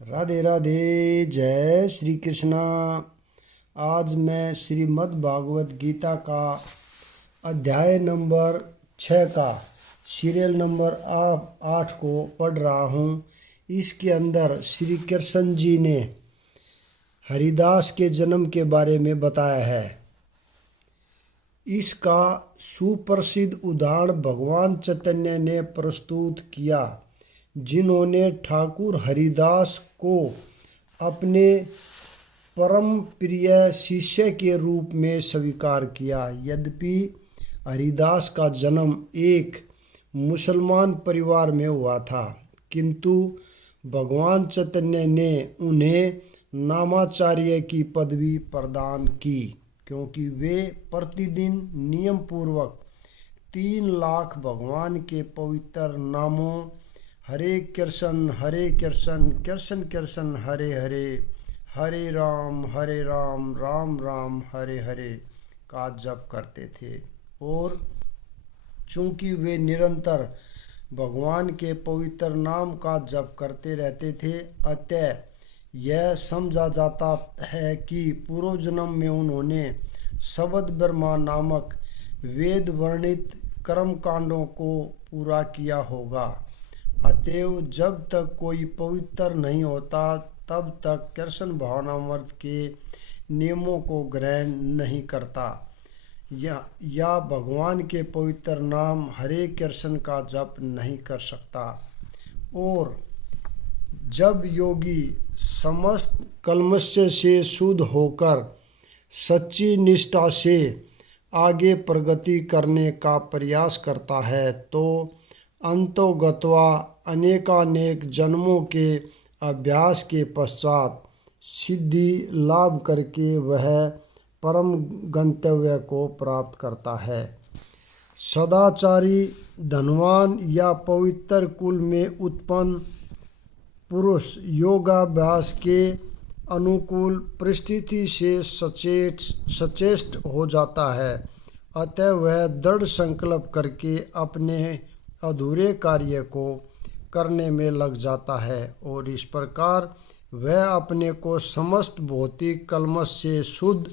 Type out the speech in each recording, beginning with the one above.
राधे राधे। जय श्री कृष्णा। आज मैं श्रीमद् भागवत गीता का अध्याय नंबर 6 का सीरियल नंबर 8 को पढ़ रहा हूँ। इसके अंदर श्री कृष्ण जी ने हरिदास के जन्म के बारे में बताया है। इसका सुप्रसिद्ध उदाहरण भगवान चैतन्य ने प्रस्तुत किया, जिन्होंने ठाकुर हरिदास को अपने परम प्रिय शिष्य के रूप में स्वीकार किया। यद्यपि हरिदास का जन्म एक मुसलमान परिवार में हुआ था, किंतु भगवान चैतन्य ने उन्हें नामाचार्य की पदवी प्रदान की, क्योंकि वे प्रतिदिन नियम पूर्वक 3 लाख भगवान के पवित्र नामों हरे कृष्ण कृष्ण कृष्ण हरे हरे, हरे राम राम राम हरे हरे का जप करते थे। और चूंकि वे निरंतर भगवान के पवित्र नाम का जप करते रहते थे, अतः यह समझा जाता है कि पूर्व जन्म में उन्होंने शब्द ब्रह्मा नामक वेद वर्णित कर्म कांडों को पूरा किया होगा। अतएव जब तक कोई पवित्र नहीं होता, तब तक कृष्ण भावनामृत के नियमों को ग्रहण नहीं करता या भगवान के पवित्र नाम हरे कृष्ण का जप नहीं कर सकता। और जब योगी समस्त कल्मश से शुद्ध होकर सच्ची निष्ठा से आगे प्रगति करने का प्रयास करता है, तो अंतोगत्वा अनेकानेक जन्मों के अभ्यास के पश्चात सिद्धि लाभ करके वह परम गंतव्य को प्राप्त करता है। सदाचारी, धनवान या पवित्र कुल में उत्पन्न पुरुष योगाभ्यास के अनुकूल परिस्थिति से सचेष्ट हो जाता है। अतः वह दृढ़ संकल्प करके अपने अधूरे कार्य को करने में लग जाता है, और इस प्रकार वह अपने को समस्त भौतिक कल्मश से शुद्ध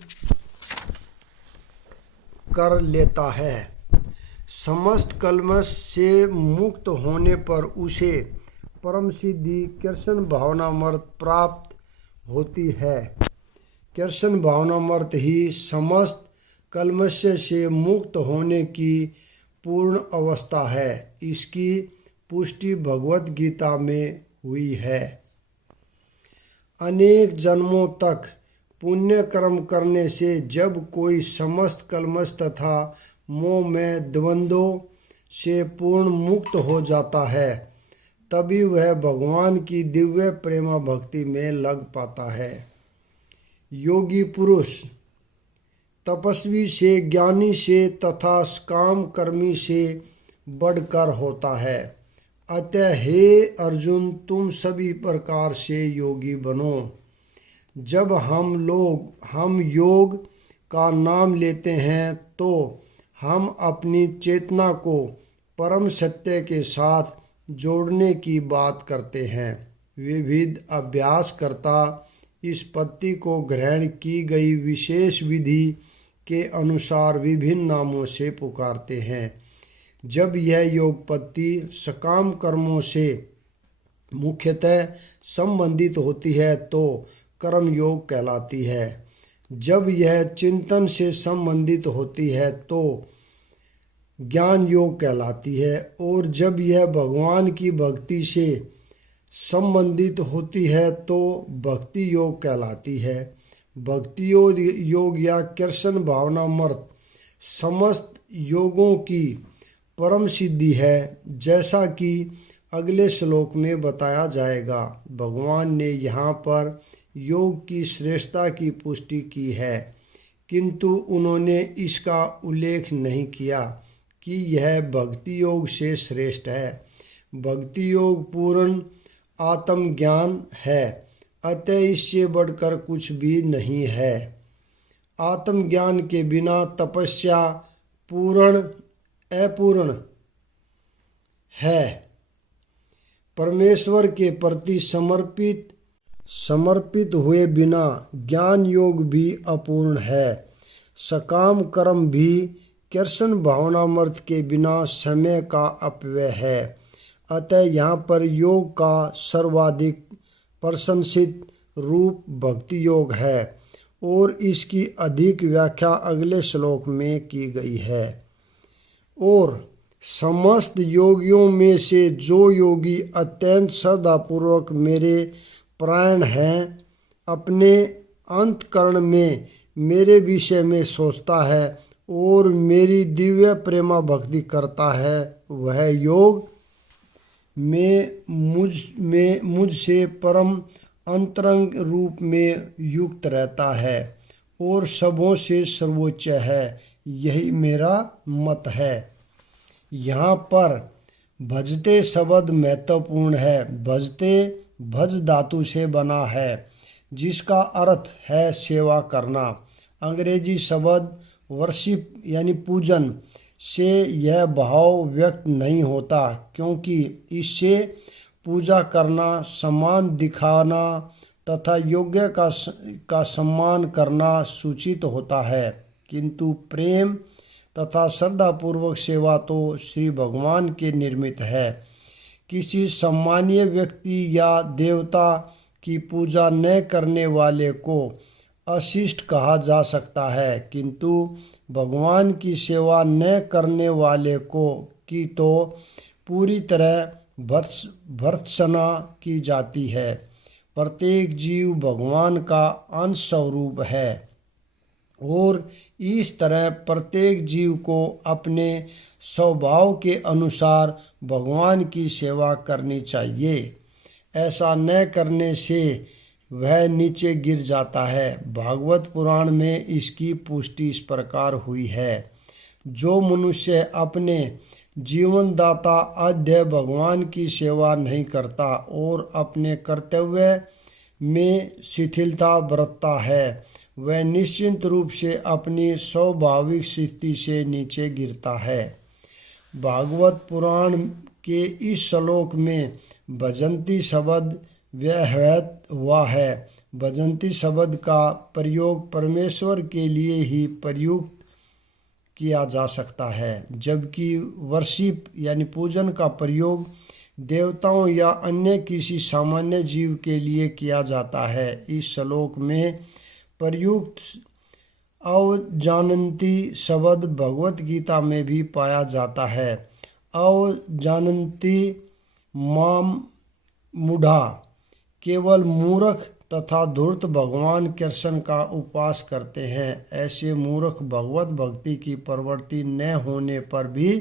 कर लेता है। समस्त कल्मश से मुक्त होने पर उसे परम सिद्धि कृष्ण भावनामृत प्राप्त होती है। कृष्ण भावनामृत ही समस्त कल्मश से मुक्त होने की पूर्ण अवस्था है। इसकी पुष्टि भगवत गीता में हुई है। अनेक जन्मों तक पुण्य कर्म करने से जब कोई समस्त कल्मश तथा मोह में द्वंद्वों से पूर्ण मुक्त हो जाता है, तभी वह भगवान की दिव्य प्रेमा भक्ति में लग पाता है। योगी पुरुष तपस्वी से, ज्ञानी से तथा काम कर्मी से बढ़कर होता है। अतः हे अर्जुन, तुम सभी प्रकार से योगी बनो। जब हम योग का नाम लेते हैं, तो हम अपनी चेतना को परम सत्य के साथ जोड़ने की बात करते हैं। विविध अभ्यासकर्ता इस पद्धति को ग्रहण की गई विशेष विधि के अनुसार विभिन्न नामों से पुकारते हैं। जब यह योग पद्धति सकाम कर्मों से मुख्यतः संबंधित होती है, तो कर्म योग कहलाती है। जब यह चिंतन से संबंधित होती है, तो ज्ञान योग कहलाती है। और जब यह भगवान की भक्ति से संबंधित होती है, तो भक्ति योग कहलाती है। भक्ति योग या कृष्ण भावनामृत समस्त योगों की परम सिद्धि है, जैसा कि अगले श्लोक में बताया जाएगा। भगवान ने यहाँ पर योग की श्रेष्ठता की पुष्टि की है, किंतु उन्होंने इसका उल्लेख नहीं किया कि यह भक्ति योग से श्रेष्ठ है। भक्ति योग पूर्ण आत्मज्ञान है, अतः इससे बढ़कर कुछ भी नहीं है। आत्मज्ञान के बिना तपस्या अपूर्ण है। परमेश्वर के प्रति समर्पित समर्पित हुए बिना ज्ञान योग भी अपूर्ण है। सकाम कर्म भी कृष्ण भावनामृत के बिना समय का अपव्यय है। अतः यहाँ पर योग का सर्वाधिक प्रशंसित रूप भक्ति योग है और इसकी अधिक व्याख्या अगले श्लोक में की गई है। और समस्त योगियों में से जो योगी अत्यंत श्रद्धापूर्वक मेरे प्राण हैं, अपने अंतकरण में मेरे विषय में सोचता है और मेरी दिव्य प्रेमा भक्ति करता है, वह योग में मुझसे परम अंतरंग रूप में युक्त रहता है और सबों से सर्वोच्च है। यही मेरा मत है। यहाँ पर भजते शब्द महत्वपूर्ण है। भजते भज धातु से बना है जिसका अर्थ है सेवा करना। अंग्रेजी शब्द वर्शिप यानी पूजन से यह भाव व्यक्त नहीं होता, क्योंकि इससे पूजा करना, सम्मान दिखाना तथा योग्य का सम्मान करना सूचित होता है, किंतु प्रेम तथा श्रद्धापूर्वक सेवा तो श्री भगवान के निर्मित है। किसी सम्मानीय व्यक्ति या देवता की पूजा न करने वाले को अशिष्ट कहा जा सकता है, किंतु भगवान की सेवा न करने वाले को की तो पूरी तरह भर्त्सना की जाती है। प्रत्येक जीव भगवान का अंश स्वरूप है और इस तरह प्रत्येक जीव को अपने स्वभाव के अनुसार भगवान की सेवा करनी चाहिए। ऐसा न करने से वह नीचे गिर जाता है। भागवत पुराण में इसकी पुष्टि इस प्रकार हुई है। जो मनुष्य अपने जीवनदाता आद्य भगवान की सेवा नहीं करता और अपने कर्तव्य में शिथिलता बरतता है, वह निश्चित रूप से अपनी स्वाभाविक स्थिति से नीचे गिरता है। भागवत पुराण के इस श्लोक में भजंती शब्द व्यवहित हुआ है। भजंती शब्द का प्रयोग परमेश्वर के लिए ही प्रयुक्त किया जा सकता है, जबकि वर्शिप यानी पूजन का प्रयोग देवताओं या अन्य किसी सामान्य जीव के लिए किया जाता है। इस श्लोक में प्रयुक्त अवजानन्ति शब्द भगवत गीता में भी पाया जाता है। अवजानन्ति माम मूढ़ा, केवल मूर्ख तथा धूर्त भगवान कृष्ण का उपास करते हैं। ऐसे मूर्ख भगवत भक्ति की प्रवृत्ति न होने पर भी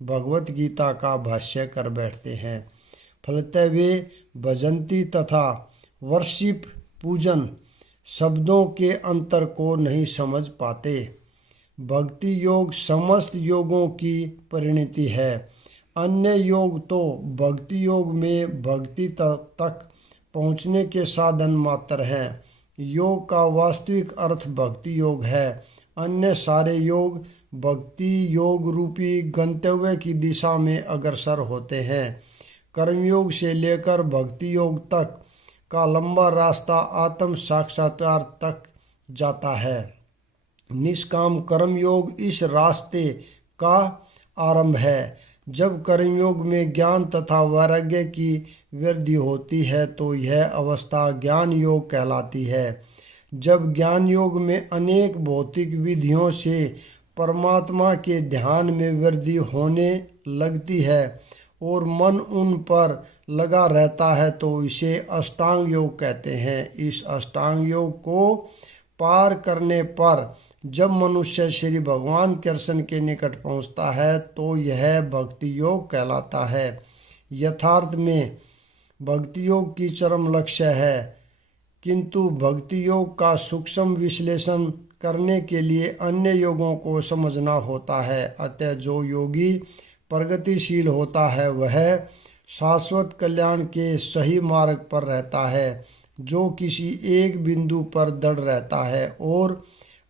भगवत गीता का भाष्य कर बैठते हैं। फलतः वे भजंती तथा वर्शिप पूजन शब्दों के अंतर को नहीं समझ पाते। भक्ति योग समस्त योगों की परिणति है। अन्य योग तो भक्ति योग में भक्ति तक पहुँचने के साधन मात्र हैं। योग का वास्तविक अर्थ भक्ति योग है। अन्य सारे योग भक्ति योग रूपी गंतव्य की दिशा में अग्रसर होते हैं। कर्मयोग से लेकर भक्ति योग तक का लंबा रास्ता आत्म साक्षात्कार तक जाता है। निष्काम कर्मयोग इस रास्ते का आरंभ है। जब कर्मयोग में ज्ञान तथा वैराग्य की वृद्धि होती है तो यह अवस्था ज्ञान योग कहलाती है। जब ज्ञान योग में अनेक भौतिक विधियों से परमात्मा के ध्यान में वृद्धि होने लगती है और मन उन पर लगा रहता है तो इसे अष्टांग योग कहते हैं। इस अष्टांग योग को पार करने पर जब मनुष्य श्री भगवान कृष्ण के निकट पहुंचता है तो यह भक्ति योग कहलाता है। यथार्थ में भक्ति योग की चरम लक्ष्य है, किंतु भक्ति योग का सूक्ष्म विश्लेषण करने के लिए अन्य योगों को समझना होता है। अतः जो योगी प्रगतिशील होता है वह शाश्वत कल्याण के सही मार्ग पर रहता है। जो किसी एक बिंदु पर दृढ़ रहता है और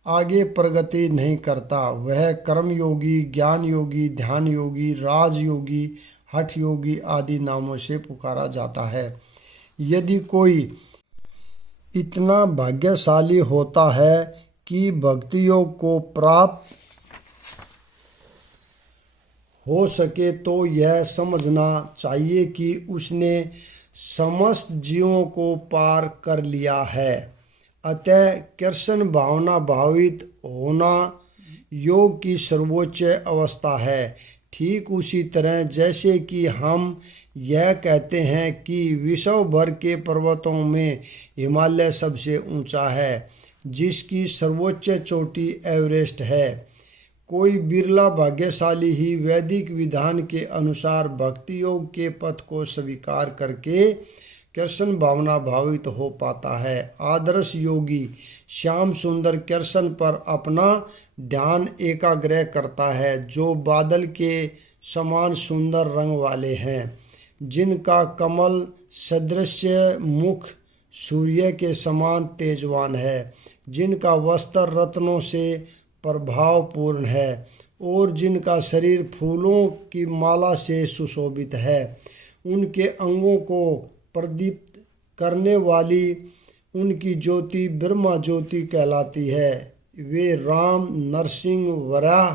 आगे प्रगति नहीं करता वह कर्म योगी, ज्ञान योगी, ध्यान योगी, राज योगी, हठ योगी आदि नामों से पुकारा जाता है। यदि कोई इतना भाग्यशाली होता है कि भक्ति योग को प्राप्त हो सके तो यह समझना चाहिए कि उसने समस्त जीवों को पार कर लिया है। अतः कृष्ण भावना भावित होना योग की सर्वोच्च अवस्था है। ठीक उसी तरह जैसे कि हम यह कहते हैं कि विश्व भर के पर्वतों में हिमालय सबसे ऊंचा है, जिसकी सर्वोच्च चोटी एवरेस्ट है। कोई बिरला भाग्यशाली ही वैदिक विधान के अनुसार भक्ति योग के पथ को स्वीकार करके कृष्ण भावना भावित हो पाता है। आदर्श योगी श्याम सुंदर कृष्ण पर अपना ध्यान एकाग्र करता है, जो बादल के समान सुंदर रंग वाले हैं, जिनका कमल सदृश मुख सूर्य के समान तेजवान है, जिनका वस्त्र रत्नों से प्रभावपूर्ण है और जिनका शरीर फूलों की माला से सुशोभित है। उनके अंगों को प्रदीप्त करने वाली उनकी ज्योति ब्रह्मा ज्योति कहलाती है। वे राम, नरसिंह, वराह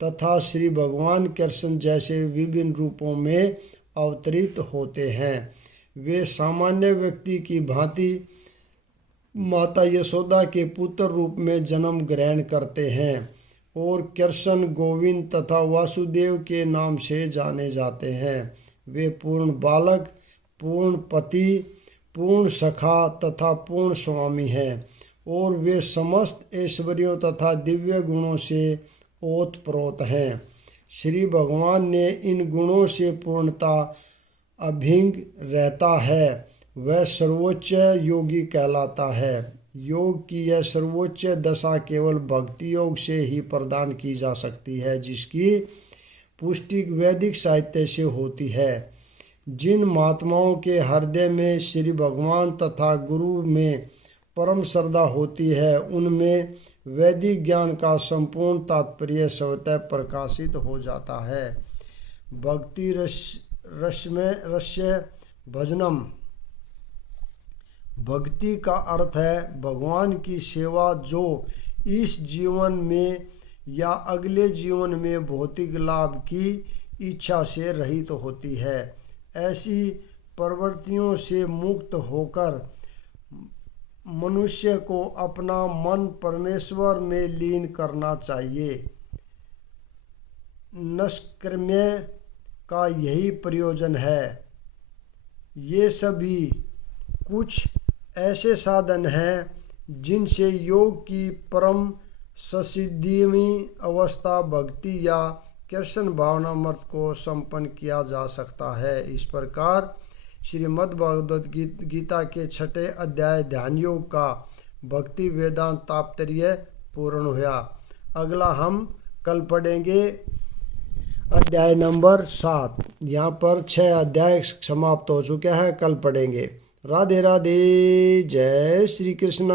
तथा श्री भगवान कृष्ण जैसे विभिन्न रूपों में अवतरित होते हैं। वे सामान्य व्यक्ति की भांति माता यशोदा के पुत्र रूप में जन्म ग्रहण करते हैं और कृष्ण, गोविंद तथा वासुदेव के नाम से जाने जाते हैं। वे पूर्ण बालक, पूर्ण पति, पूर्ण सखा तथा पूर्ण स्वामी हैं और वे समस्त ऐश्वर्यों तथा दिव्य गुणों से ओतप्रोत हैं। श्री भगवान ने इन गुणों से पूर्णता अभिंग रहता है, वह सर्वोच्च योगी कहलाता है। योग की यह सर्वोच्च दशा केवल भक्ति योग से ही प्रदान की जा सकती है, जिसकी पुष्टि वैदिक साहित्य से होती है। जिन महात्माओं के हृदय में श्री भगवान तथा गुरु में परम श्रद्धा होती है, उनमें वैदिक ज्ञान का संपूर्ण तात्पर्य स्वतः प्रकाशित हो जाता है। भक्ति रस्य भजनम। भक्ति का अर्थ है भगवान की सेवा, जो इस जीवन में या अगले जीवन में भौतिक लाभ की इच्छा से रहित होती है। ऐसी प्रवृत्तियों से मुक्त होकर मनुष्य को अपना मन परमेश्वर में लीन करना चाहिए। नष्कर्म्य का यही प्रयोजन है। ये सभी कुछ ऐसे साधन हैं जिनसे योग की परम ससिद्धिमी अवस्था भक्ति या कृष्ण भावनामृत को संपन्न किया जा सकता है। इस प्रकार श्रीमद् भगवद गीता के 6 अध्याय ध्यान योग का भक्ति वेदांत तात्पर्य पूर्ण हुआ। अगला हम कल पढ़ेंगे अध्याय नंबर 7। यहाँ पर 6 अध्याय समाप्त हो चुके हैं, कल पढ़ेंगे। राधे राधे, जय श्री कृष्ण।